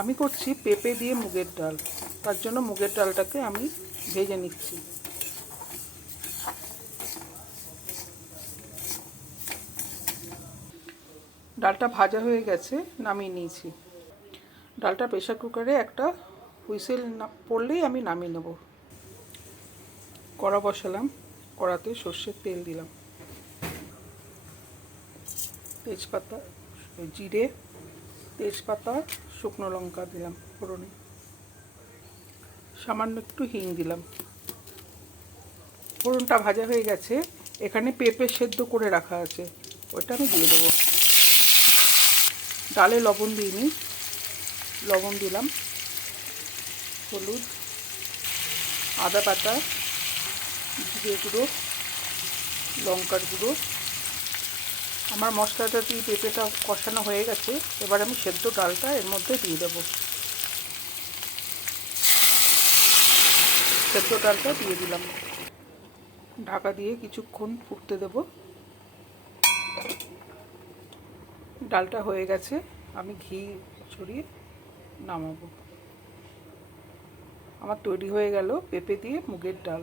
আমি করছি পেঁপে দিয়ে মুগের ডাল, তার জন্য মুগের ডালটাকে আমি ভেজে নিচ্ছি। ডালটা ভাজা হয়ে গেছে, নামিয়ে নিয়েছি। ডালটা প্রেসার কুকারে একটা হুইসেল না পড়লেই আমি নামিয়ে নেব। কড়া বসালাম, কড়াতে সর্ষের তেল দিলাম, তেজপাতা, জিরে, তেজপাতা, শুকনো লঙ্কা দিলাম ফোড়নে, সামান্য একটু হিং দিলাম। ফোড়নটা ভাজা হয়ে গেছে, এখানে পেঁপে সেদ্ধ করে রাখা আছে, ওটা আমি দিয়ে দেবো। ডালে লবণ দিইনি, লবণ দিলাম, হলুদ, আদা বাটা, জিরে গুঁড়ো, লঙ্কার গুঁড়ো। আমার মশলাটা দিয়ে পেঁপেটা কষানো হয়ে গেছে, এবার আমি সেদ্ধ ডালটা এর মধ্যে দিয়ে দেবো। সেদ্ধ ডালটা দিয়ে দিলাম, ঢাকা দিয়ে কিছুক্ষণ ফুটতে দেব। ডালটা হয়ে গেছে, আমি ঘি ছড়িয়ে নামাবো। আমার তৈরি হয়ে গেল পেঁপে দিয়ে মুগের ডাল।